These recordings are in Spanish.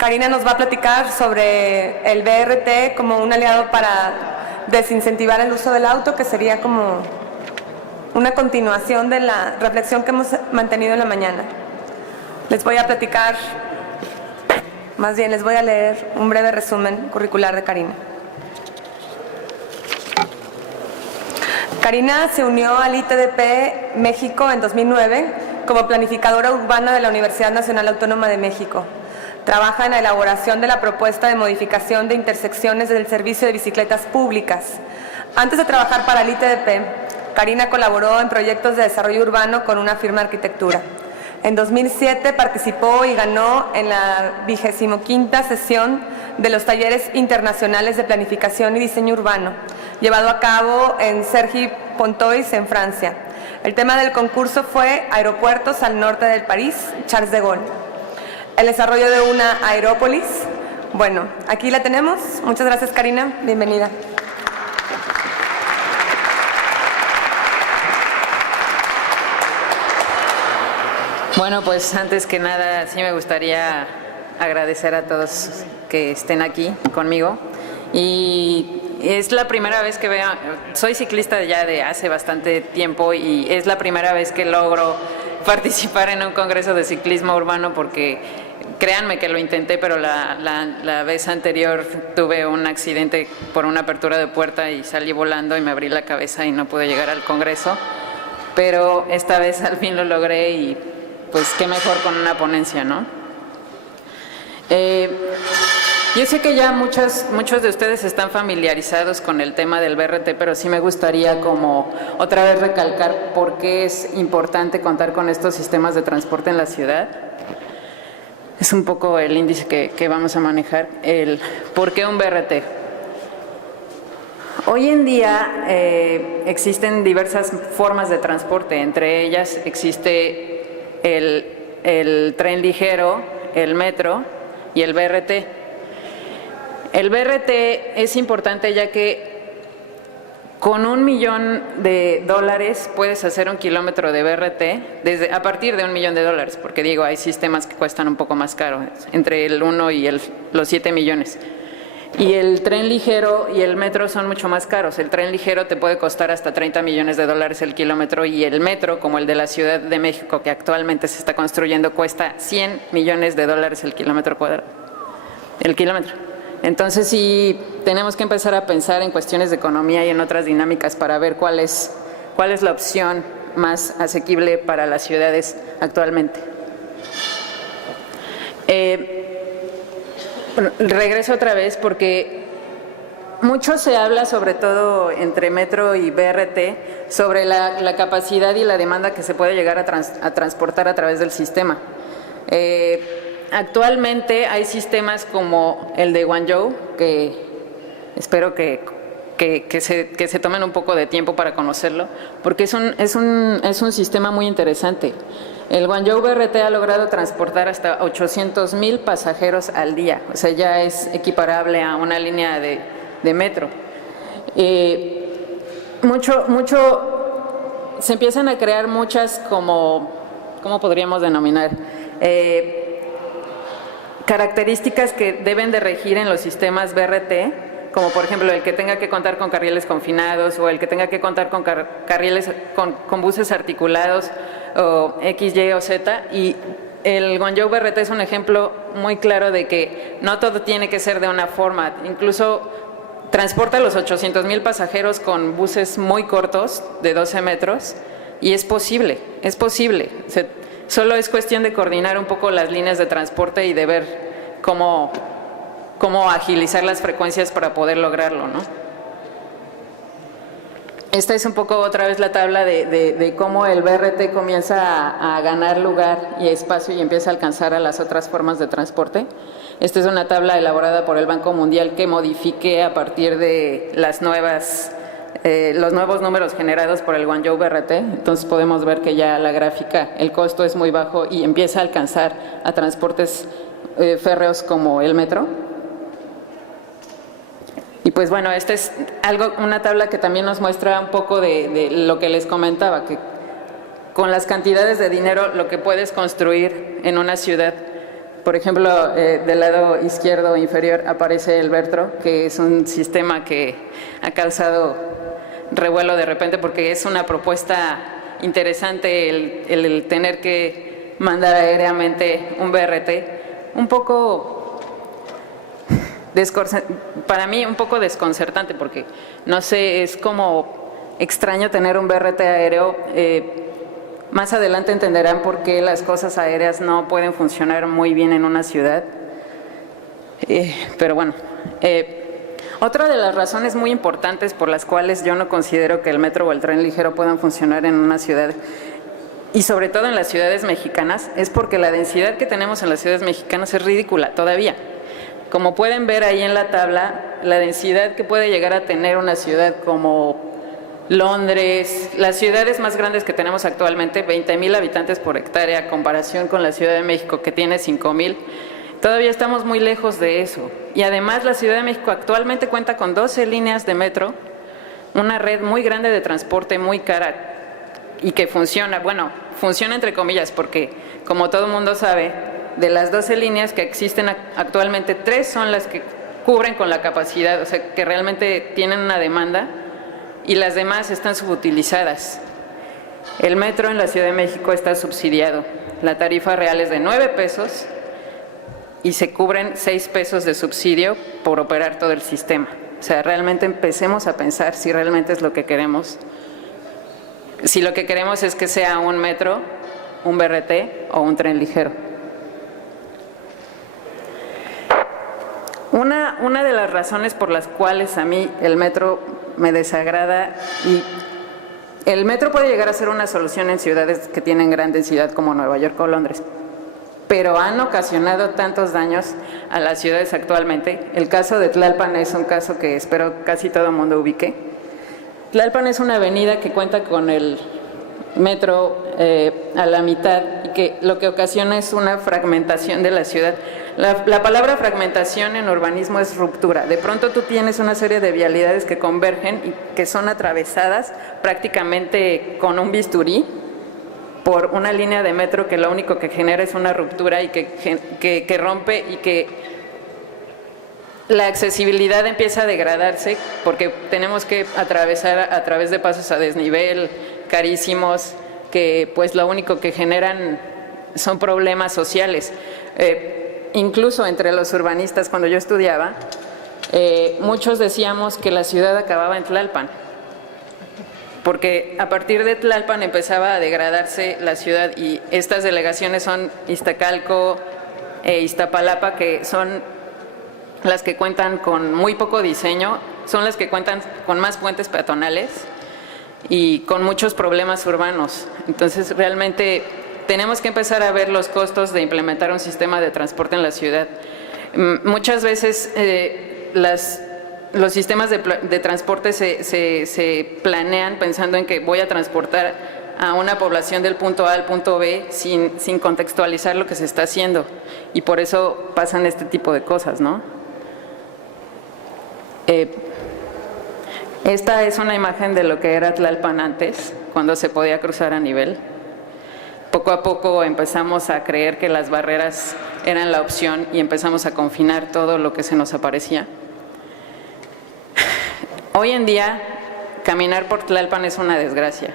Karina nos va a platicar sobre el BRT como un aliado para desincentivar el uso del auto, que sería como una continuación de la reflexión que hemos mantenido en la mañana. Les voy a platicar, más bien les voy a leer un breve resumen curricular de Karina. Karina se unió al ITDP México en 2009 como planificadora urbana de la Universidad Nacional Autónoma de México. Trabaja en la elaboración de la propuesta de modificación de intersecciones del servicio de bicicletas públicas. Antes de trabajar para el ITDP, Karina colaboró en proyectos de desarrollo urbano con una firma de arquitectura. En 2007 participó y ganó en la 25ª sesión de los talleres internacionales de planificación y diseño urbano, llevado a cabo en Cergy-Pontoise, en Francia. El tema del concurso fue Aeropuertos al norte del París, Charles de Gaulle. El desarrollo de una aerópolis. Bueno, aquí la tenemos. Muchas gracias, Karina. Bienvenida. Bueno, pues antes que nada sí me gustaría agradecer a todos que estén aquí conmigo. Y es la primera vez que veo, soy ciclista ya de hace bastante tiempo y es la primera vez que logro participar en un congreso de ciclismo urbano, porque créanme que lo intenté, pero la vez anterior tuve un accidente por una apertura de puerta y salí volando y me abrí la cabeza y no pude llegar al congreso, pero esta vez al fin lo logré y pues qué mejor con una ponencia, ¿no? Yo sé que ya muchos de ustedes están familiarizados con el tema del BRT, pero sí me gustaría como otra vez recalcar por qué es importante contar con estos sistemas de transporte en la ciudad. Es un poco el índice que vamos a manejar, el por qué un BRT. Hoy en día existen diversas formas de transporte, entre ellas existe el tren ligero, el metro y el BRT. El BRT es importante ya que con $1 millón puedes hacer 1 kilómetro de BRT a partir de $1 millón, porque digo, hay sistemas que cuestan un poco más caro, entre el 1 y los 7 millones. Y el tren ligero y el metro son mucho más caros. El tren ligero te puede costar hasta $30 millones el kilómetro, y el metro, como el de la Ciudad de México, que actualmente se está construyendo, cuesta $100 millones el kilómetro cuadrado. Entonces sí tenemos que empezar a pensar en cuestiones de economía y en otras dinámicas para ver cuál es la opción más asequible para las ciudades actualmente. Regreso otra vez porque mucho se habla, sobre todo entre metro y BRT, sobre la capacidad y la demanda que se puede llegar a transportar a través del sistema. Actualmente hay sistemas como el de Guangzhou, que espero que se tomen un poco de tiempo para conocerlo, porque es un sistema muy interesante. El Guangzhou BRT ha logrado transportar hasta 800,000 pasajeros al día, o sea, ya es equiparable a una línea de metro. Se empiezan a crear muchas ¿cómo podríamos denominar? Características que deben de regir en los sistemas BRT, como por ejemplo el que tenga que contar con carriles confinados o el que tenga que contar con carriles con buses articulados o X, Y o Z. Y el Guangzhou BRT es un ejemplo muy claro de que no todo tiene que ser de una forma. Incluso transporta los 800,000 pasajeros con buses muy cortos de 12 metros y es posible. Solo es cuestión de coordinar un poco las líneas de transporte y de ver cómo agilizar las frecuencias para poder lograrlo, ¿no? Esta es un poco otra vez la tabla de cómo el BRT comienza a ganar lugar y espacio y empieza a alcanzar a las otras formas de transporte. Esta es una tabla elaborada por el Banco Mundial que modifiqué a partir de los nuevos números generados por el Guangzhou BRT. Entonces podemos ver que ya la gráfica, el costo es muy bajo y empieza a alcanzar a transportes férreos como el metro. Y pues bueno, esta es una tabla que también nos muestra un poco de lo que les comentaba, que con las cantidades de dinero lo que puedes construir en una ciudad Por ejemplo, del lado izquierdo inferior aparece el Vertro, que es un sistema que ha causado revuelo de repente porque es una propuesta interesante el tener que mandar aéreamente un BRT, un poco, para mí un poco desconcertante porque, no sé, es como extraño tener un BRT aéreo. Más adelante entenderán por qué las cosas aéreas no pueden funcionar muy bien en una ciudad. Pero bueno, otra de las razones muy importantes por las cuales yo no considero que el metro o el tren ligero puedan funcionar en una ciudad, y sobre todo en las ciudades mexicanas, es porque la densidad que tenemos en las ciudades mexicanas es ridícula todavía. Como pueden ver ahí en la tabla, la densidad que puede llegar a tener una ciudad como Londres, las ciudades más grandes que tenemos actualmente, 20,000 habitantes por hectárea, a comparación con la Ciudad de México que tiene 5,000, todavía estamos muy lejos de eso. Y además la Ciudad de México actualmente cuenta con 12 líneas de metro, una red muy grande de transporte, muy cara y que funciona, bueno, funciona entre comillas porque, como todo el mundo sabe, de las 12 líneas que existen actualmente, 3 son las que cubren con la capacidad, o sea, que realmente tienen una demanda, y las demás están subutilizadas. El metro en la Ciudad de México está subsidiado. La tarifa real es de 9 pesos y se cubren 6 pesos de subsidio por operar todo el sistema. O sea, realmente empecemos a pensar si realmente es lo que queremos. Si lo que queremos es que sea un metro, un BRT o un tren ligero. Una de las razones por las cuales a mí el metro me desagrada, y el metro puede llegar a ser una solución en ciudades que tienen gran densidad como Nueva York o Londres, pero han ocasionado tantos daños a las ciudades actualmente. El caso de Tlalpan es un caso que espero casi todo el mundo ubique. Tlalpan es una avenida que cuenta con el metro a la mitad y que lo que ocasiona es una fragmentación de la ciudad. La palabra fragmentación en urbanismo es ruptura. De pronto tú tienes una serie de vialidades que convergen y que son atravesadas prácticamente con un bisturí por una línea de metro que lo único que genera es una ruptura y que rompe y que la accesibilidad empieza a degradarse porque tenemos que atravesar a través de pasos a desnivel carísimos que pues lo único que generan son problemas sociales. Incluso entre los urbanistas, cuando yo estudiaba, muchos decíamos que la ciudad acababa en Tlalpan, porque a partir de Tlalpan empezaba a degradarse la ciudad y estas delegaciones son Iztacalco e Iztapalapa, que son las que cuentan con muy poco diseño, son las que cuentan con más puentes peatonales y con muchos problemas urbanos. Entonces realmente tenemos que empezar a ver los costos de implementar un sistema de transporte en la ciudad. Muchas veces los sistemas de transporte se planean pensando en que voy a transportar a una población del punto A al punto B sin contextualizar lo que se está haciendo. Y por eso pasan este tipo de cosas, ¿no? Esta es una imagen de lo que era Tlalpan antes, cuando se podía cruzar a nivel. Poco a poco empezamos a creer que las barreras eran la opción y empezamos a confinar todo lo que se nos aparecía. Hoy en día, caminar por Tlalpan es una desgracia.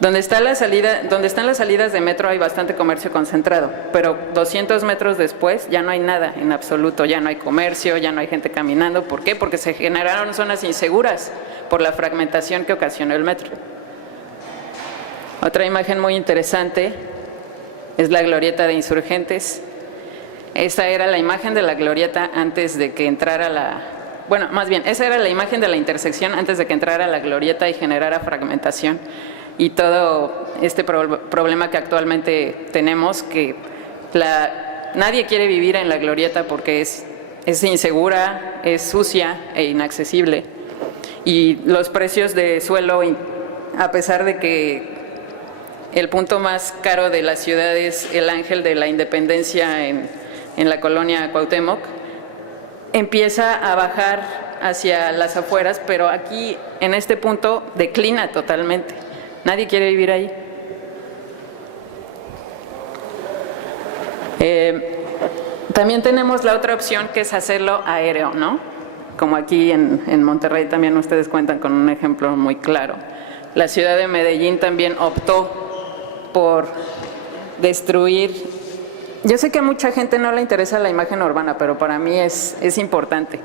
Donde están las salidas de metro hay bastante comercio concentrado, pero 200 metros después ya no hay nada en absoluto, ya no hay comercio, ya no hay gente caminando. ¿Por qué? Porque se generaron zonas inseguras por la fragmentación que ocasionó el metro. Otra imagen muy interesante es la glorieta de Insurgentes. Esa era la imagen de la glorieta antes de que entrara bueno, más bien, esa era la imagen de la intersección antes de que entrara la glorieta y generara fragmentación. Y todo este problema que actualmente tenemos, que nadie quiere vivir en la glorieta porque es insegura, es sucia e inaccesible. Y los precios de suelo, a pesar de que el punto más caro de la ciudad es el Ángel de la Independencia en la colonia Cuauhtémoc, empieza a bajar hacia las afueras, pero aquí en este punto declina totalmente. Nadie quiere vivir ahí. También tenemos la otra opción, que es hacerlo aéreo, ¿no? Como aquí en Monterrey también ustedes cuentan con un ejemplo muy claro. La ciudad de Medellín también optó por destruir. Yo sé que a mucha gente no le interesa la imagen urbana, pero para mí es importante.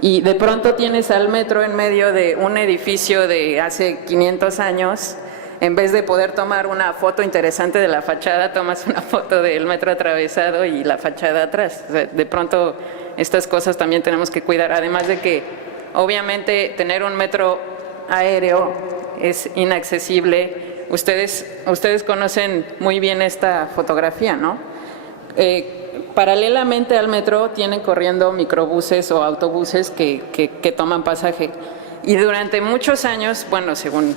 Y de pronto tienes al metro en medio de un edificio de hace 500 años. En vez de poder tomar una foto interesante de la fachada, tomas una foto del metro atravesado y la fachada atrás. O sea, de pronto estas cosas también tenemos que cuidar. Además de que obviamente tener un metro aéreo es inaccesible. Ustedes conocen muy bien esta fotografía, ¿no? Paralelamente al metro tienen corriendo microbuses o autobuses que toman pasaje. Y durante muchos años, bueno, según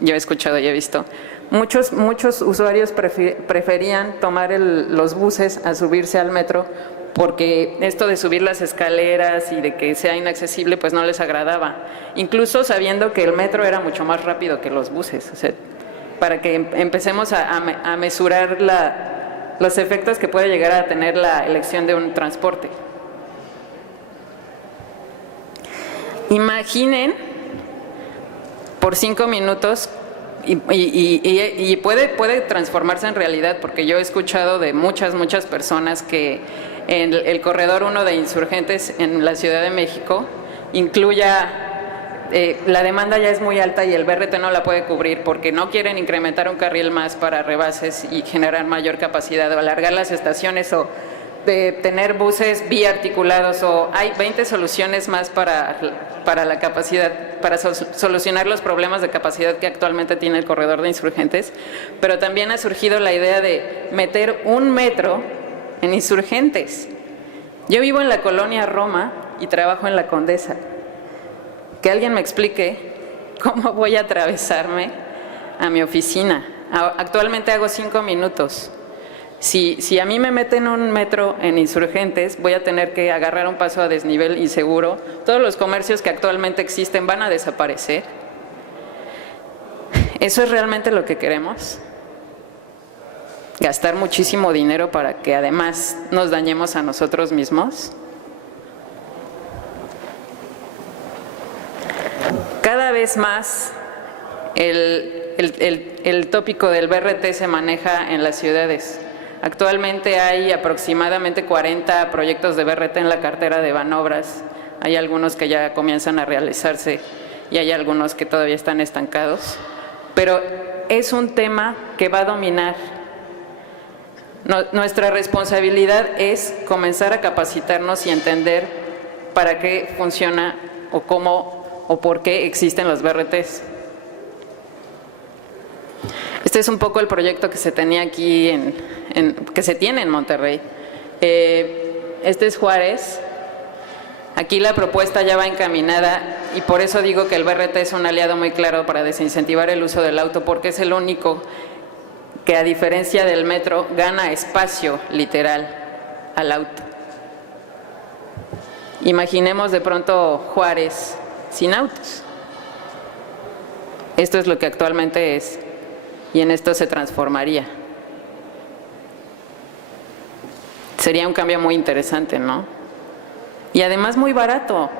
yo he escuchado y he visto, muchos usuarios preferían tomar los buses a subirse al metro, porque esto de subir las escaleras y de que sea inaccesible pues no les agradaba, incluso sabiendo que el metro era mucho más rápido que los buses. O sea, para que empecemos a mesurar los efectos que puede llegar a tener la elección de un transporte. Imaginen por 5 minutos, y puede transformarse en realidad, porque yo he escuchado de muchas personas que en el corredor 1 de Insurgentes en la Ciudad de México la demanda ya es muy alta y el BRT no la puede cubrir porque no quieren incrementar un carril más para rebases y generar mayor capacidad, o alargar las estaciones, o de tener buses biarticulados, o hay 20 soluciones más para la capacidad, para solucionar los problemas de capacidad que actualmente tiene el corredor de Insurgentes. Pero también ha surgido la idea de meter un metro en Insurgentes. Yo vivo en la colonia Roma y trabajo en la Condesa. Que alguien me explique cómo voy a atravesarme a mi oficina. Actualmente hago 5 minutos. Si a mí me meten un metro en Insurgentes, voy a tener que agarrar un paso a desnivel inseguro. Todos los comercios que actualmente existen van a desaparecer. ¿Eso es realmente lo que queremos? ¿Gastar muchísimo dinero para que además nos dañemos a nosotros mismos? Cada vez más el tópico del BRT se maneja en las ciudades. Actualmente hay aproximadamente 40 proyectos de BRT en la cartera de Banobras. Hay algunos que ya comienzan a realizarse y hay algunos que todavía están estancados. Pero es un tema que va a dominar. Nuestra responsabilidad es comenzar a capacitarnos y entender para qué funciona o cómo o por qué existen los BRTs. Este es un poco el proyecto que se tenía aquí, que se tiene en Monterrey. Este es Juárez. Aquí la propuesta ya va encaminada y por eso digo que el BRT es un aliado muy claro para desincentivar el uso del auto, porque es el único que, a diferencia del metro, gana espacio literal al auto. Imaginemos de pronto Juárez sin autos. Esto es lo que actualmente es, y en esto se transformaría. Sería un cambio muy interesante, ¿no? Y además muy barato.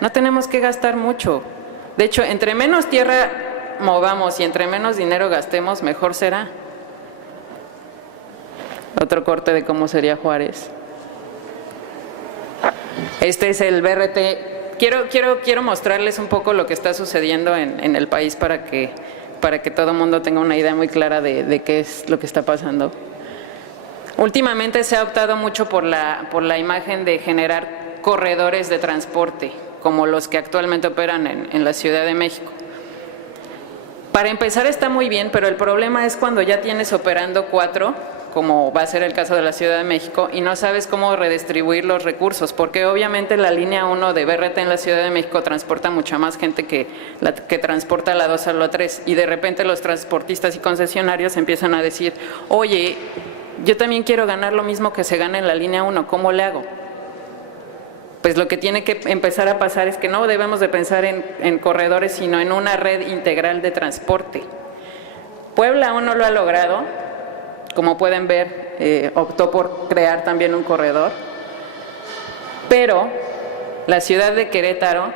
No tenemos que gastar mucho. De hecho, entre menos tierra movamos y entre menos dinero gastemos, mejor será. Otro corte de cómo sería Juárez. Este es el BRT. Quiero mostrarles un poco lo que está sucediendo en el país para que todo el mundo tenga una idea muy clara de qué es lo que está pasando. Últimamente se ha optado mucho por la imagen de generar corredores de transporte, como los que actualmente operan en la Ciudad de México. Para empezar está muy bien, pero el problema es cuando ya tienes operando 4, como va a ser el caso de la Ciudad de México, y no sabes cómo redistribuir los recursos, porque obviamente la línea 1 de BRT en la Ciudad de México transporta mucha más gente que transporta la 2 a la 3, y de repente los transportistas y concesionarios empiezan a decir, oye, yo también quiero ganar lo mismo que se gana en la línea 1, ¿cómo le hago? Pues lo que tiene que empezar a pasar es que no debemos de pensar en corredores, sino en una red integral de transporte. Puebla aún no lo ha logrado. como pueden ver, optó por crear también un corredor, pero la ciudad de Querétaro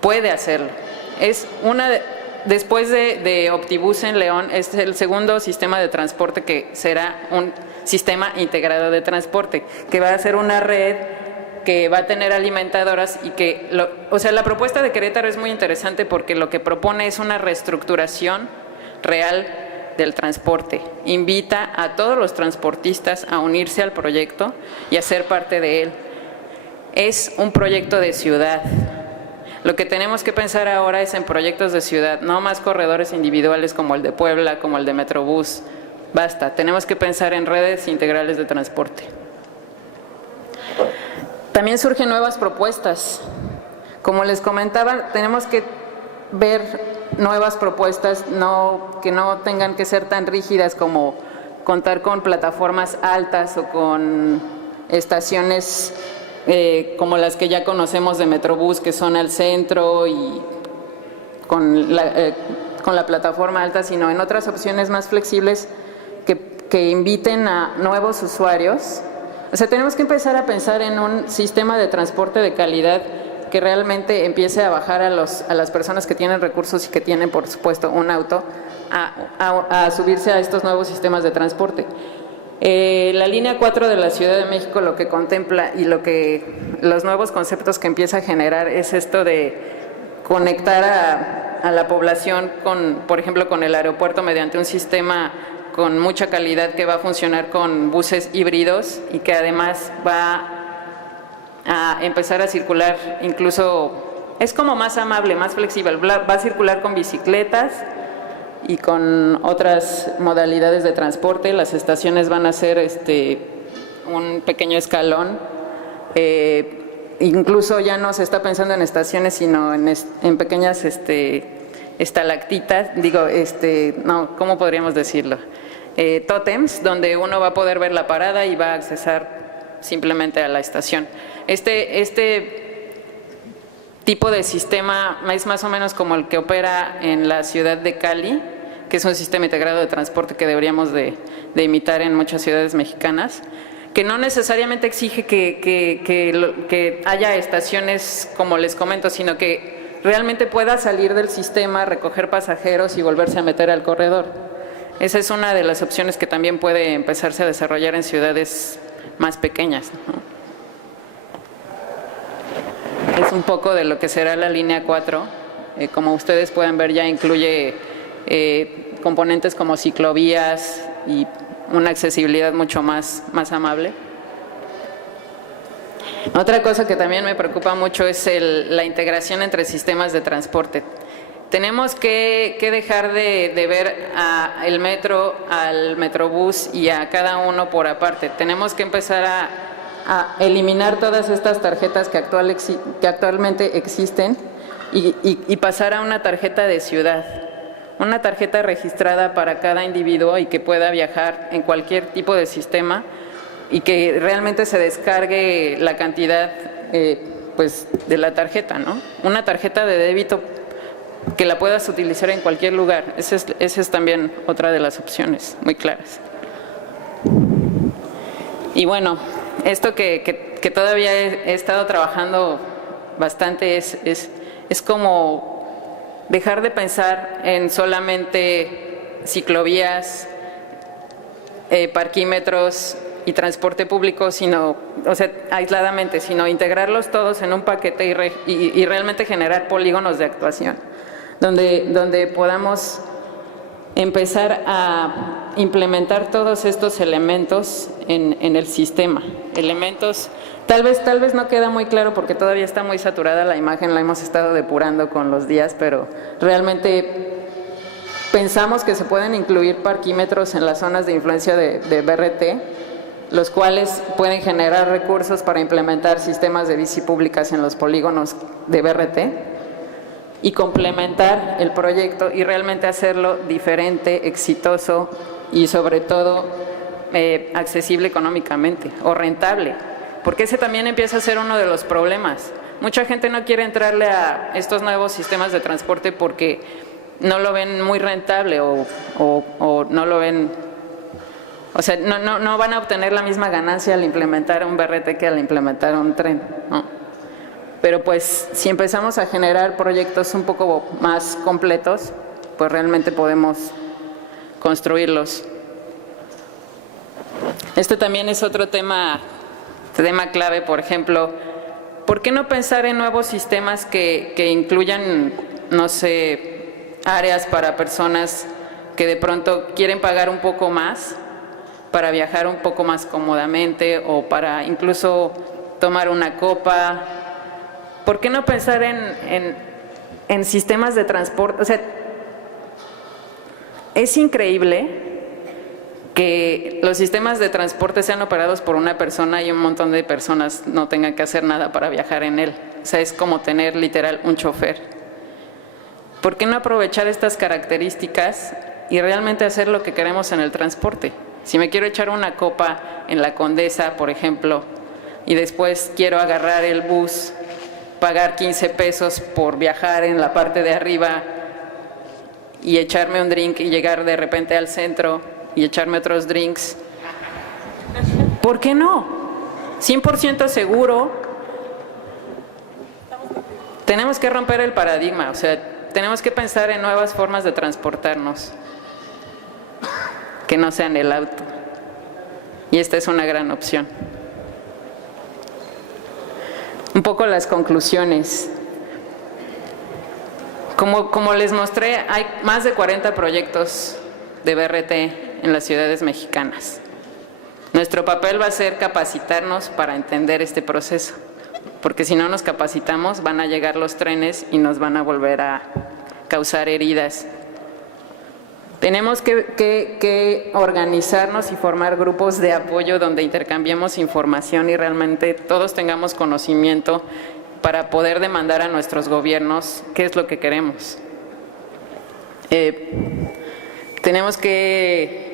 puede hacerlo. Después de Optibus en León, es el segundo sistema de transporte que será un sistema integrado de transporte, que va a ser una red que va a tener alimentadoras y que, la propuesta de Querétaro es muy interesante porque lo que propone es una reestructuración real del transporte. Invita a todos los transportistas a unirse al proyecto y a ser parte de él. Es un proyecto de ciudad. Lo que tenemos que pensar ahora es en proyectos de ciudad, no más corredores individuales como el de Puebla, como el de Metrobús. Basta, tenemos que pensar en redes integrales de transporte. También surgen nuevas propuestas. Como les comentaba, tenemos que ver nuevas propuestas que no tengan que ser tan rígidas como contar con plataformas altas o con estaciones como las que ya conocemos de Metrobús, que son al centro y con la plataforma alta, sino en otras opciones más flexibles que inviten a nuevos usuarios. O sea, tenemos que empezar a pensar en un sistema de transporte de calidad que realmente empiece a bajar a las personas que tienen recursos y que tienen, por supuesto, un auto, a subirse a estos nuevos sistemas de transporte. La línea 4 de la Ciudad de México lo que contempla y los nuevos conceptos que empieza a generar es esto de conectar a la población por ejemplo, con el aeropuerto mediante un sistema con mucha calidad que va a funcionar con buses híbridos y que además va a empezar a circular, incluso es como más amable, más flexible, va a circular con bicicletas y con otras modalidades de transporte. Las estaciones van a ser un pequeño escalón, incluso ya no se está pensando en estaciones, sino en pequeñas estalactitas, ¿cómo podríamos decirlo? Tótems, donde uno va a poder ver la parada y va a accesar simplemente a la estación. Este tipo de sistema es más o menos como el que opera en la ciudad de Cali, que es un sistema integrado de transporte que deberíamos de imitar en muchas ciudades mexicanas, que no necesariamente exige que haya estaciones, como les comento, sino que realmente pueda salir del sistema, recoger pasajeros y volverse a meter al corredor. Esa es una de las opciones que también puede empezarse a desarrollar en ciudades más pequeñas, ¿no? Es un poco de lo que será la línea 4. Como ustedes pueden ver, ya incluye componentes como ciclovías y una accesibilidad mucho más amable. Otra cosa que también me preocupa mucho es la integración entre sistemas de transporte. Tenemos que dejar de ver el metro, al Metrobús y a cada uno por aparte. Tenemos que empezar a eliminar todas estas tarjetas que actualmente existen y pasar a una tarjeta de ciudad, una tarjeta registrada para cada individuo y que pueda viajar en cualquier tipo de sistema y que realmente se descargue la cantidad de la tarjeta, ¿no? Una tarjeta de débito que la puedas utilizar en cualquier lugar. Esa es también otra de las opciones muy claras. Y bueno, esto que todavía he estado trabajando bastante es como dejar de pensar en solamente ciclovías, parquímetros y transporte público, aisladamente, sino integrarlos todos en un paquete y realmente generar polígonos de actuación, donde podamos empezar a implementar todos estos elementos en el sistema. Elementos, tal vez no queda muy claro porque todavía está muy saturada la imagen, la hemos estado depurando con los días, pero realmente pensamos que se pueden incluir parquímetros en las zonas de influencia de BRT, los cuales pueden generar recursos para implementar sistemas de bici públicas en los polígonos de BRT y complementar el proyecto y realmente hacerlo diferente, exitoso y sobre todo accesible económicamente o rentable, porque ese también empieza a ser uno de los problemas. Mucha gente no quiere entrarle a estos nuevos sistemas de transporte porque no lo ven muy rentable o no lo ven O sea, no van a obtener la misma ganancia al implementar un BRT que al implementar un tren, ¿no? Pero pues si empezamos a generar proyectos un poco más completos, pues realmente podemos construirlos. Este también es otro tema clave, por ejemplo, ¿por qué no pensar en nuevos sistemas que incluyan, no sé, áreas para personas que de pronto quieren pagar un poco más para viajar un poco más cómodamente o para incluso tomar una copa? ¿Por qué no pensar en sistemas de transporte? O sea, es increíble que los sistemas de transporte sean operados por una persona y un montón de personas no tengan que hacer nada para viajar en él. O sea, es como tener literal un chofer. ¿Por qué no aprovechar estas características y realmente hacer lo que queremos en el transporte? Si me quiero echar una copa en la Condesa, por ejemplo, y después quiero agarrar el bus, pagar 15 pesos por viajar en la parte de arriba y echarme un drink y llegar de repente al centro y echarme otros drinks, ¿por qué no? 100% seguro. Tenemos que romper el paradigma, o sea, tenemos que pensar en nuevas formas de transportarnos que no sean el auto. Y esta es una gran opción. Un poco las conclusiones. Como les mostré, hay más de 40 proyectos de BRT en las ciudades mexicanas. Nuestro papel va a ser capacitarnos para entender este proceso, porque si no nos capacitamos van a llegar los trenes y nos van a volver a causar heridas. Tenemos que organizarnos y formar grupos de apoyo donde intercambiemos información y realmente todos tengamos conocimiento para poder demandar a nuestros gobiernos qué es lo que queremos. Tenemos que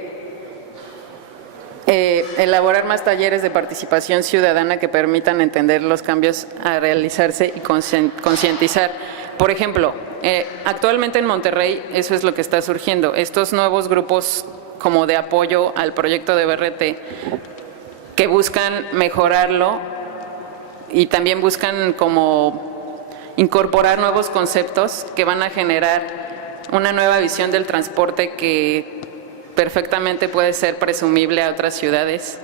elaborar más talleres de participación ciudadana que permitan entender los cambios a realizarse y concientizar. Por ejemplo, actualmente en Monterrey eso es lo que está surgiendo. Estos nuevos grupos como de apoyo al proyecto de BRT que buscan mejorarlo y también buscan como incorporar nuevos conceptos que van a generar una nueva visión del transporte que perfectamente puede ser presumible a otras ciudades.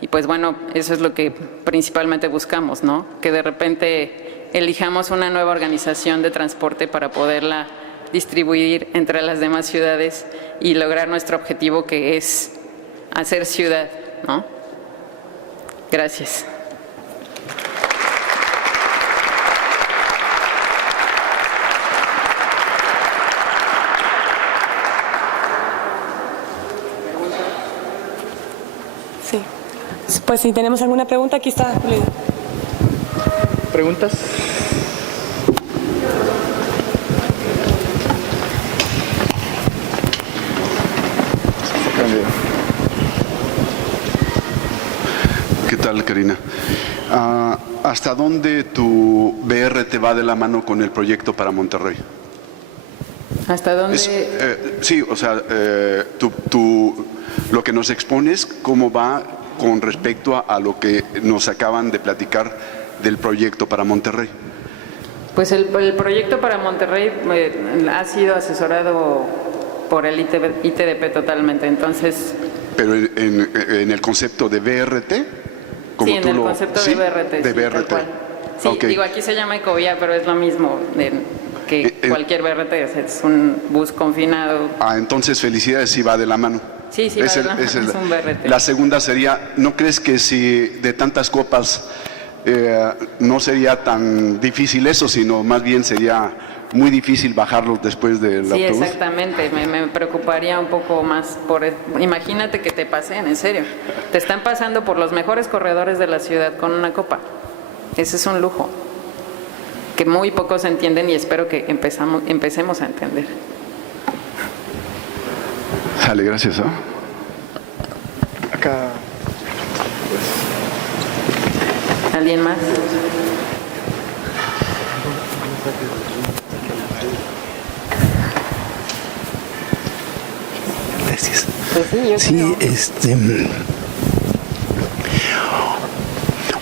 Y pues bueno, eso es lo que principalmente buscamos, ¿no? Que de repente elijamos una nueva organización de transporte para poderla distribuir entre las demás ciudades y lograr nuestro objetivo, que es hacer ciudad, ¿no? Gracias. Sí. Pues si tenemos alguna pregunta, aquí está. ¿Preguntas? ¿Qué tal, Karina? ¿Hasta dónde tu BRT va de la mano con el proyecto para Monterrey? ¿Hasta dónde? Sí, o sea, lo que nos expones, ¿cómo va con respecto a lo que nos acaban de platicar del proyecto para Monterrey? Pues el proyecto para Monterrey ha sido asesorado por el ITDP totalmente, entonces... Pero en el concepto de BRT, como sí, en el concepto de BRT. De sí, BRT. Tal cual. Sí, Okay. Digo, aquí se llama Ecovía, pero es lo mismo que cualquier BRT, es un bus confinado. Entonces felicidades, si va de la mano. Sí, va de la mano, es un BRT. La segunda sería, ¿no crees que si de tantas copas no sería tan difícil eso, sino más bien sería muy difícil bajarlos después del autobús? Sí, exactamente, me preocuparía un poco más imagínate que te pasen, en serio, te están pasando por los mejores corredores de la ciudad con una copa. Ese es un lujo que muy pocos entienden y espero que empecemos a entender. Dale, gracias. Acá. ¿Alguien más? Gracias. Sí,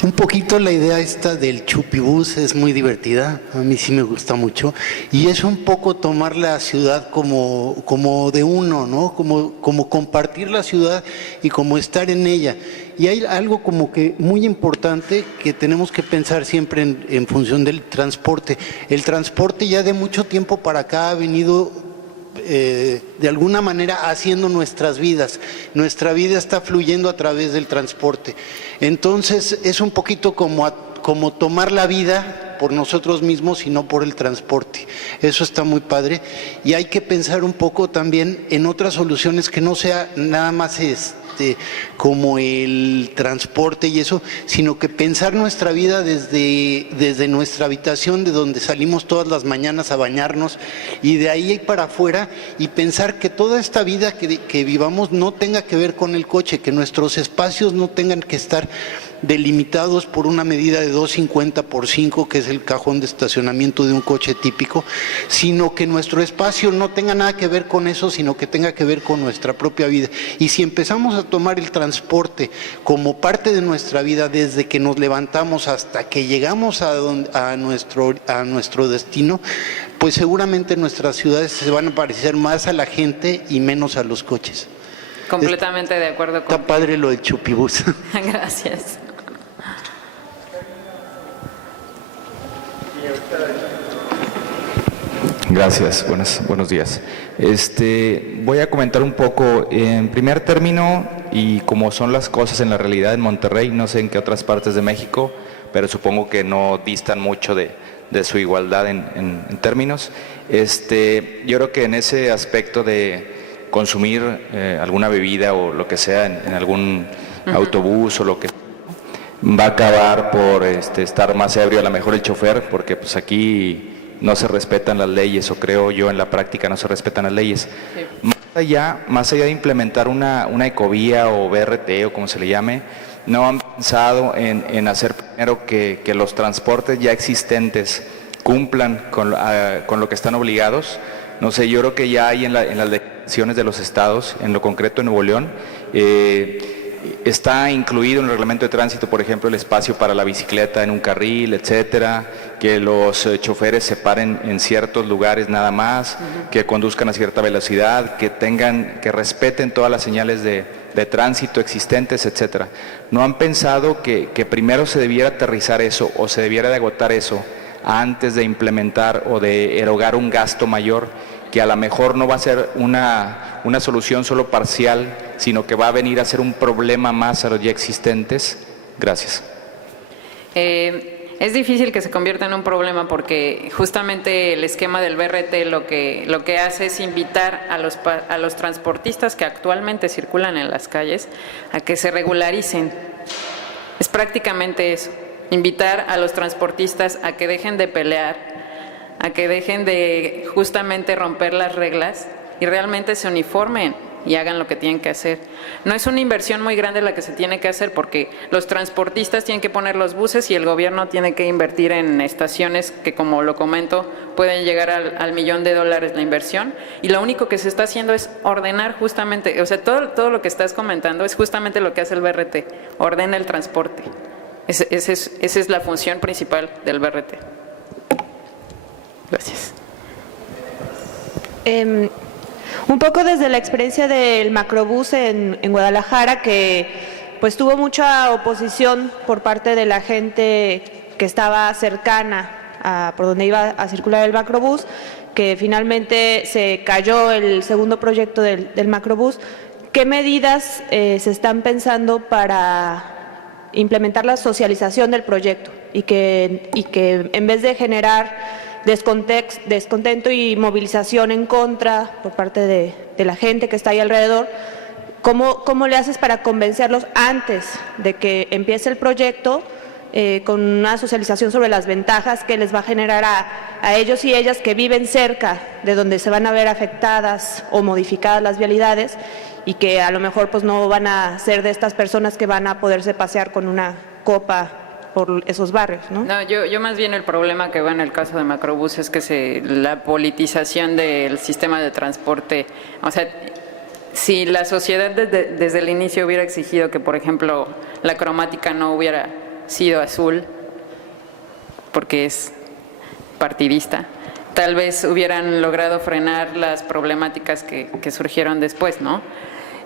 un poquito la idea esta del chupibús es muy divertida, a mí sí me gusta mucho, y es un poco tomar la ciudad como de uno, ¿no? Como compartir la ciudad y como estar en ella. Y hay algo como que muy importante que tenemos que pensar siempre en función del transporte. El transporte ya de mucho tiempo para acá ha venido de alguna manera haciendo nuestras vidas. Nuestra vida está fluyendo a través del transporte. Entonces es un poquito como tomar la vida por nosotros mismos y no por el transporte. Eso está muy padre. Y hay que pensar un poco también en otras soluciones que no sea nada más como el transporte y eso, sino que pensar nuestra vida desde nuestra habitación, de donde salimos todas las mañanas a bañarnos, y de ahí para afuera, y pensar que toda esta vida que vivamos no tenga que ver con el coche, que nuestros espacios no tengan que estar delimitados por una medida de 2.50 por 5, que es el cajón de estacionamiento de un coche típico, sino que nuestro espacio no tenga nada que ver con eso, sino que tenga que ver con nuestra propia vida. Y si empezamos a tomar el transporte como parte de nuestra vida desde que nos levantamos hasta que llegamos a nuestro destino, pues seguramente nuestras ciudades se van a parecer más a la gente y menos a los coches. Completamente de acuerdo con. Está padre lo del chupibús. Gracias. Gracias, buenos días. Voy a comentar un poco, en primer término, y como son las cosas en la realidad en Monterrey, no sé en qué otras partes de México, pero supongo que no distan mucho de su igualdad en términos. Yo creo que en ese aspecto de consumir alguna bebida o lo que sea en algún autobús o lo que va a acabar por estar más ebrio a lo mejor el chofer, porque pues aquí no se respetan las leyes, o creo yo en la práctica no se respetan las leyes. Sí. Más allá de implementar una ecovía o BRT o como se le llame, no han pensado en hacer primero que los transportes ya existentes cumplan con lo que están obligados. No sé, yo creo que ya hay en las decisiones de los estados, en lo concreto en Nuevo León, está incluido en el reglamento de tránsito, por ejemplo, el espacio para la bicicleta en un carril, etcétera, que los choferes se paren en ciertos lugares nada más, que conduzcan a cierta velocidad, que respeten todas las señales de tránsito existentes, etcétera. ¿No han pensado que primero se debiera aterrizar eso o se debiera de agotar eso antes de implementar o de erogar un gasto mayor, que a lo mejor no va a ser una solución solo parcial, sino que va a venir a ser un problema más a los ya existentes? Gracias. Es difícil que se convierta en un problema porque justamente el esquema del BRT lo que hace es invitar a los transportistas que actualmente circulan en las calles a que se regularicen. Es prácticamente eso, invitar a los transportistas a que dejen de pelear, a que dejen de justamente romper las reglas y realmente se uniformen y hagan lo que tienen que hacer. No es una inversión muy grande la que se tiene que hacer porque los transportistas tienen que poner los buses y el gobierno tiene que invertir en estaciones que, como lo comento, pueden llegar al $1.000.000 la inversión, y lo único que se está haciendo es ordenar justamente, o sea, todo lo que estás comentando es justamente lo que hace el BRT, ordena el transporte. Esa es la función principal del BRT. Gracias. Un poco desde la experiencia del macrobús en Guadalajara, que pues tuvo mucha oposición por parte de la gente que estaba cercana por donde iba a circular el macrobús, que finalmente se cayó el segundo proyecto del macrobús. ¿Qué medidas se están pensando para implementar la socialización del proyecto y que en vez de generar descontento y movilización en contra por parte de la gente que está ahí alrededor, ¿cómo le haces para convencerlos antes de que empiece el proyecto con una socialización sobre las ventajas que les va a generar a ellos y ellas que viven cerca de donde se van a ver afectadas o modificadas las vialidades y que a lo mejor pues no van a ser de estas personas que van a poderse pasear con una copa por esos barrios, ¿no? No, yo más bien el problema que veo en el caso de macrobús es que la politización del sistema de transporte, o sea, si la sociedad desde el inicio hubiera exigido que, por ejemplo, la cromática no hubiera sido azul, porque es partidista, tal vez hubieran logrado frenar las problemáticas que surgieron después, ¿no?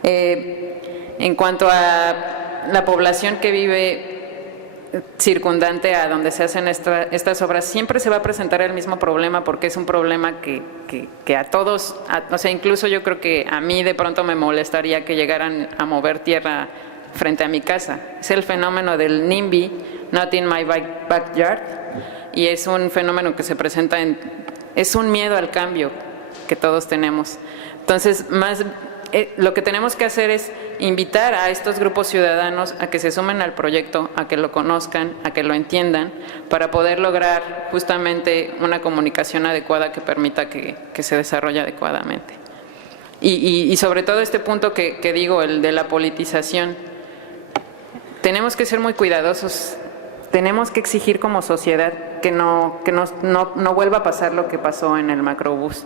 En cuanto a la población que vive circundante a donde se hacen estas obras, siempre se va a presentar el mismo problema, porque es un problema que a todos, o sea, incluso yo creo que a mí de pronto me molestaría que llegaran a mover tierra frente a mi casa. Es el fenómeno del NIMBY, Not in My Backyard, y es un fenómeno que se presenta es un miedo al cambio que todos tenemos. Entonces, lo que tenemos que hacer es invitar a estos grupos ciudadanos a que se sumen al proyecto, a que lo conozcan, a que lo entiendan, para poder lograr justamente una comunicación adecuada que permita que se desarrolle adecuadamente. Y sobre todo este punto que digo, el de la politización, tenemos que ser muy cuidadosos, tenemos que exigir como sociedad que no vuelva a pasar lo que pasó en el macrobús.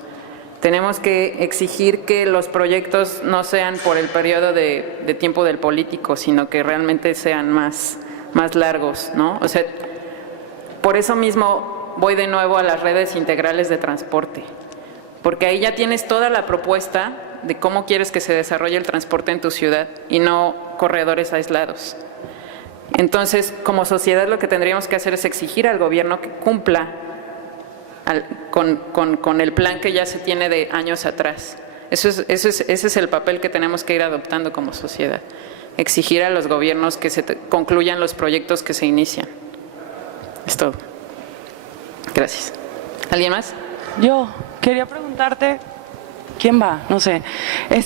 Tenemos que exigir que los proyectos no sean por el periodo de tiempo del político, sino que realmente sean más largos, ¿no? O sea, por eso mismo voy de nuevo a las redes integrales de transporte, porque ahí ya tienes toda la propuesta de cómo quieres que se desarrolle el transporte en tu ciudad y no corredores aislados. Entonces, como sociedad, lo que tendríamos que hacer es exigir al gobierno que cumpla con el plan que ya se tiene de años atrás. Ese es el papel que tenemos que ir adoptando como sociedad. Exigir a los gobiernos que se concluyan los proyectos que se inician. Es todo. Gracias. ¿Alguien más? Yo quería preguntarte, ¿quién va? No sé.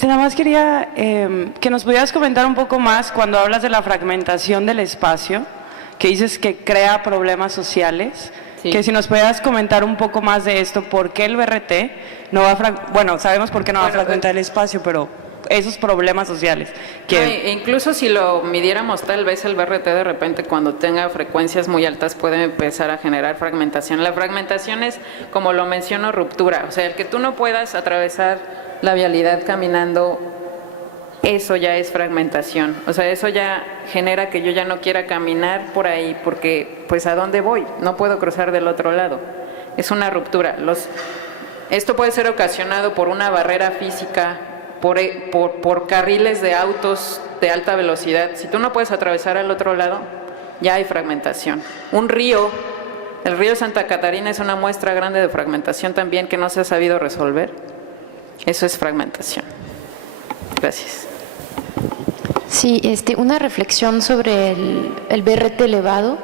Nada más quería que nos pudieras comentar un poco más cuando hablas de la fragmentación del espacio, que dices que crea problemas sociales. Sí. Que si nos pudieras comentar un poco más de esto, ¿por qué el BRT no va a bueno, sabemos por qué no va a fragmentar el espacio, pero esos problemas sociales? Que... incluso si lo midiéramos, tal vez el BRT de repente cuando tenga frecuencias muy altas puede empezar a generar fragmentación. La fragmentación es, como lo menciono, ruptura. O sea, el que tú no puedas atravesar la vialidad caminando, eso ya es fragmentación. O sea, eso ya genera que yo ya no quiera caminar por ahí porque, pues, ¿a dónde voy? No puedo cruzar del otro lado. Es una ruptura. Esto puede ser ocasionado por una barrera física, por carriles de autos de alta velocidad. Si tú no puedes atravesar al otro lado, ya hay fragmentación. Un río, el río Santa Catarina, es una muestra grande de fragmentación también que no se ha sabido resolver. Eso es fragmentación. Gracias. Sí, una reflexión sobre el BRT elevado.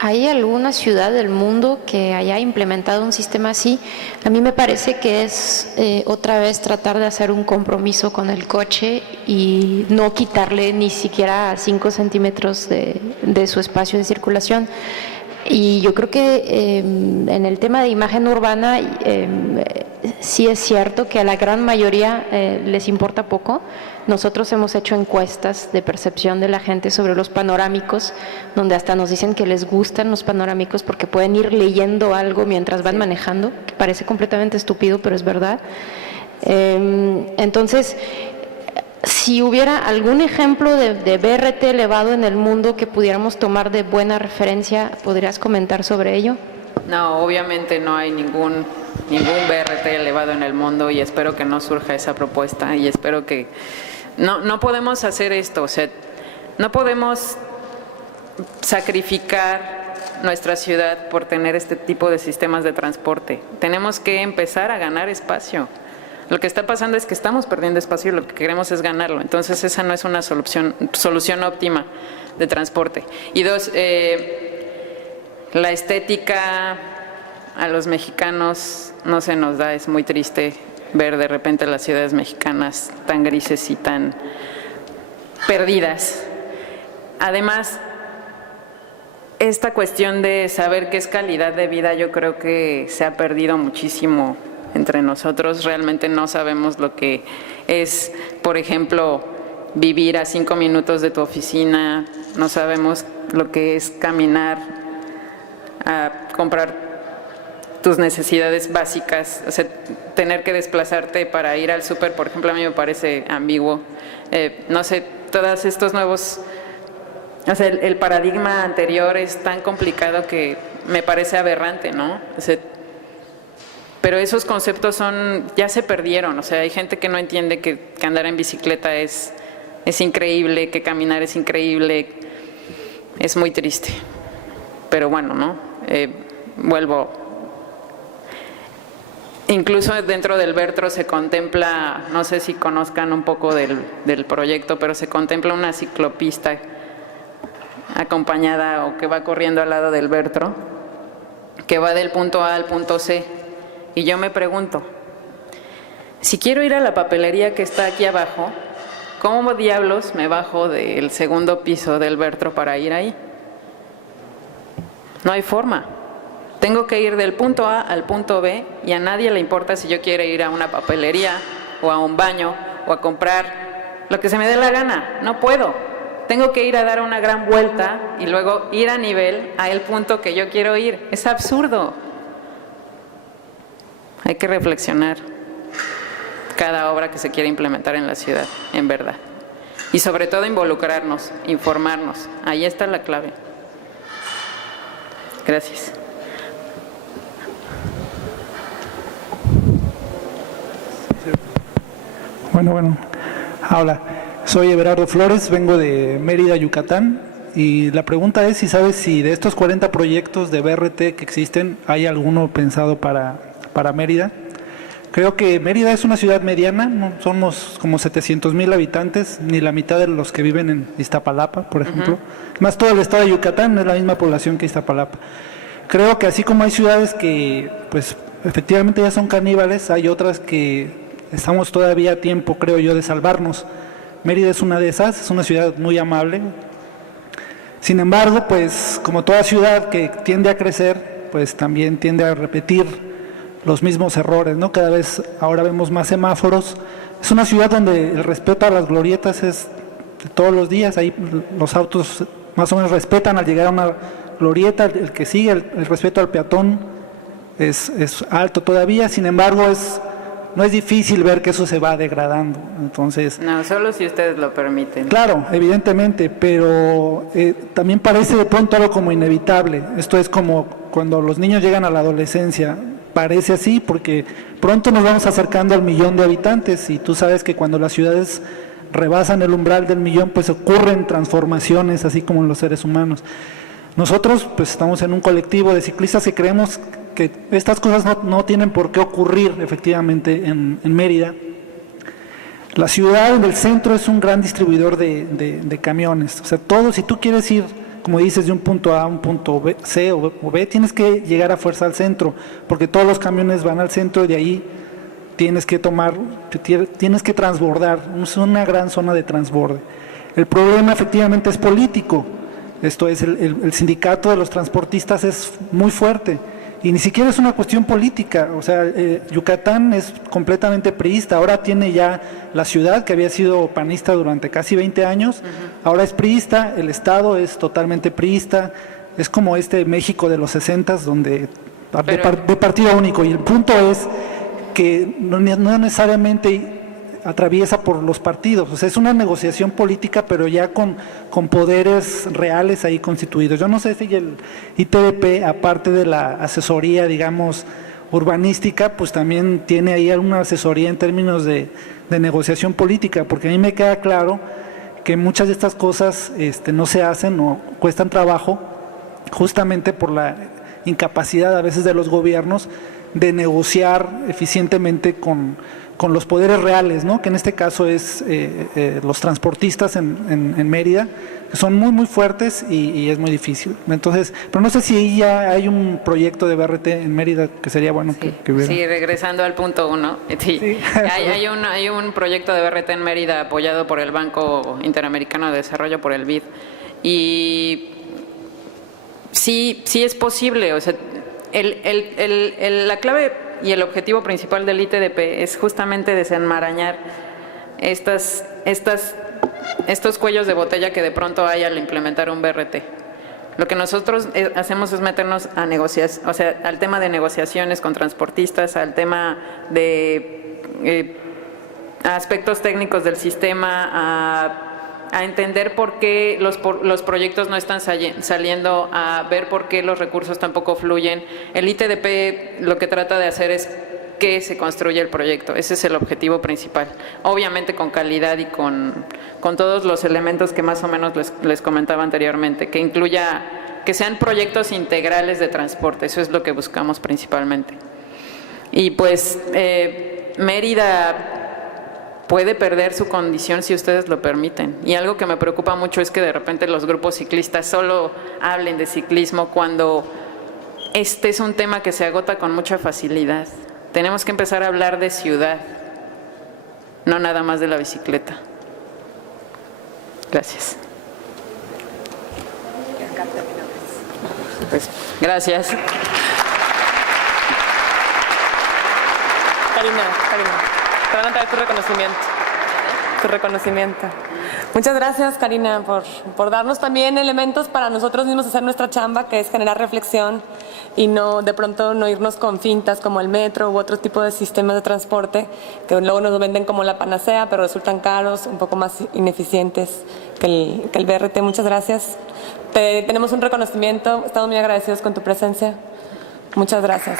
¿Hay alguna ciudad del mundo que haya implementado un sistema así? A mí me parece que es otra vez tratar de hacer un compromiso con el coche y no quitarle ni siquiera 5 centímetros de su espacio de circulación. Y yo creo que en el tema de imagen urbana sí es cierto que a la gran mayoría les importa poco. Nosotros hemos hecho encuestas de percepción de la gente sobre los panorámicos, donde hasta nos dicen que les gustan los panorámicos porque pueden ir leyendo algo mientras van manejando, que parece completamente estúpido, pero es verdad. Entonces, si hubiera algún ejemplo de BRT elevado en el mundo que pudiéramos tomar de buena referencia, ¿podrías comentar sobre ello? No, obviamente no hay ningún BRT elevado en el mundo y espero que no surja esa propuesta y espero que... No podemos hacer esto, o sea, no podemos sacrificar nuestra ciudad por tener este tipo de sistemas de transporte. Tenemos que empezar a ganar espacio. Lo que está pasando es que estamos perdiendo espacio y lo que queremos es ganarlo. Entonces esa no es una solución óptima de transporte. Y dos, la estética a los mexicanos no se nos da, es muy triste ver de repente las ciudades mexicanas tan grises y tan perdidas. Además, esta cuestión de saber qué es calidad de vida, yo creo que se ha perdido muchísimo entre nosotros. Realmente no sabemos lo que es, por ejemplo, vivir a 5 minutos de tu oficina, no sabemos lo que es caminar a comprar tus necesidades básicas. O sea, tener que desplazarte para ir al súper, por ejemplo, a mí me parece ambiguo. No sé, todos estos nuevos... O sea, el paradigma anterior es tan complicado que me parece aberrante, ¿no? O sea, pero esos conceptos ya se perdieron. O sea, hay gente que no entiende que andar en bicicleta es increíble, que caminar es increíble. Es muy triste. Pero bueno, ¿no? Vuelvo. Incluso dentro del Bertro se contempla, no sé si conozcan un poco del proyecto, pero se contempla una ciclopista acompañada o que va corriendo al lado del Bertro, que va del punto A al punto C. Y yo me pregunto, si quiero ir a la papelería que está aquí abajo, ¿cómo diablos me bajo del segundo piso del Bertro para ir ahí? No hay forma. Tengo que ir del punto A al punto B y a nadie le importa si yo quiero ir a una papelería o a un baño o a comprar lo que se me dé la gana. No puedo. Tengo que ir a dar una gran vuelta y luego ir a nivel a el punto que yo quiero ir. Es absurdo. Hay que reflexionar cada obra que se quiere implementar en la ciudad, en verdad. Y sobre todo involucrarnos, informarnos. Ahí está la clave. Gracias. Bueno. Hola, soy Everardo Flores, vengo de Mérida, Yucatán. Y la pregunta es si sabes si de estos 40 proyectos de BRT que existen, ¿hay alguno pensado para Mérida? Creo que Mérida es una ciudad mediana, ¿no? Somos como 700,000 habitantes, ni la mitad de los que viven en Iztapalapa, por ejemplo. Más todo el estado de Yucatán es la misma población que Iztapalapa. Creo que así como hay ciudades que, pues, efectivamente ya son caníbales, hay otras que estamos todavía a tiempo, creo yo, de salvarnos. Mérida es una de esas, es una ciudad muy amable. Sin embargo, pues, como toda ciudad que tiende a crecer, pues también tiende a repetir los mismos errores, ¿no? Cada vez ahora vemos más semáforos. Es una ciudad donde el respeto a las glorietas es de todos los días. Ahí los autos más o menos respetan al llegar a una glorieta, el que sigue, el respeto al peatón es alto todavía. Sin embargo, no es difícil ver que eso se va degradando. Entonces, no, solo si ustedes lo permiten. Claro, evidentemente, pero también parece de pronto algo como inevitable. Esto es como cuando los niños llegan a la adolescencia. Parece así porque pronto nos vamos acercando al 1,000,000 de habitantes y tú sabes que cuando las ciudades rebasan el umbral del 1,000,000 pues ocurren transformaciones así como en los seres humanos. Nosotros pues estamos en un colectivo de ciclistas que creemos que estas cosas no tienen por qué ocurrir efectivamente en Mérida. La ciudad en el centro es un gran distribuidor de camiones, o sea, todo, si tú quieres ir, como dices, de un punto A a un punto B, C o B, tienes que llegar a fuerza al centro, porque todos los camiones van al centro y de ahí tienes que transbordar, es una gran zona de transborde. El problema efectivamente es político, esto es, el sindicato de los transportistas es muy fuerte, y ni siquiera es una cuestión política, o sea, Yucatán es completamente priista, ahora tiene ya la ciudad que había sido panista durante casi 20 años, ahora es priista, el estado es totalmente priista, es como México de los 60s donde de partido único, y el punto es que no necesariamente atraviesa por los partidos, o sea, es una negociación política, pero ya con poderes reales ahí constituidos. Yo no sé si el ITDP, aparte de la asesoría, digamos, urbanística, pues también tiene ahí alguna asesoría en términos de negociación política, porque a mí me queda claro que muchas de estas cosas no se hacen o cuestan trabajo, justamente por la incapacidad a veces de los gobiernos de negociar eficientemente con los poderes reales, ¿no? Que en este caso es los transportistas en Mérida, que son muy fuertes y es muy difícil. Entonces, pero no sé si ya hay un proyecto de BRT en Mérida que sería bueno que hubiera. Sí, regresando al punto 1, sí. Hay un proyecto de BRT en Mérida apoyado por el Banco Interamericano de Desarrollo, por el BID, y sí es posible, o sea, la clave y el objetivo principal del ITDP es justamente desenmarañar estos cuellos de botella que de pronto hay al implementar un BRT. Lo que nosotros hacemos es meternos a negociar, o sea, al tema de negociaciones con transportistas, al tema de aspectos técnicos del sistema, a entender por qué los proyectos no están saliendo, a ver por qué los recursos tampoco fluyen. El ITDP lo que trata de hacer es que se construya el proyecto. Ese es el objetivo principal. Obviamente con calidad y con todos los elementos que más o menos les comentaba anteriormente, que incluya, que sean proyectos integrales de transporte. Eso es lo que buscamos principalmente. Y pues Mérida puede perder su condición si ustedes lo permiten. Y algo que me preocupa mucho es que de repente los grupos ciclistas solo hablen de ciclismo cuando este es un tema que se agota con mucha facilidad. Tenemos que empezar a hablar de ciudad, no nada más de la bicicleta. Gracias. Pues, gracias. Karina, te van a traer tu reconocimiento. Muchas gracias, Karina, por darnos también elementos para nosotros mismos hacer nuestra chamba, que es generar reflexión y no de pronto no irnos con fintas como el metro u otro tipo de sistemas de transporte que luego nos venden como la panacea, pero resultan caros, un poco más ineficientes que el BRT. Muchas gracias. Tenemos un reconocimiento, estamos muy agradecidos con tu presencia. Muchas gracias.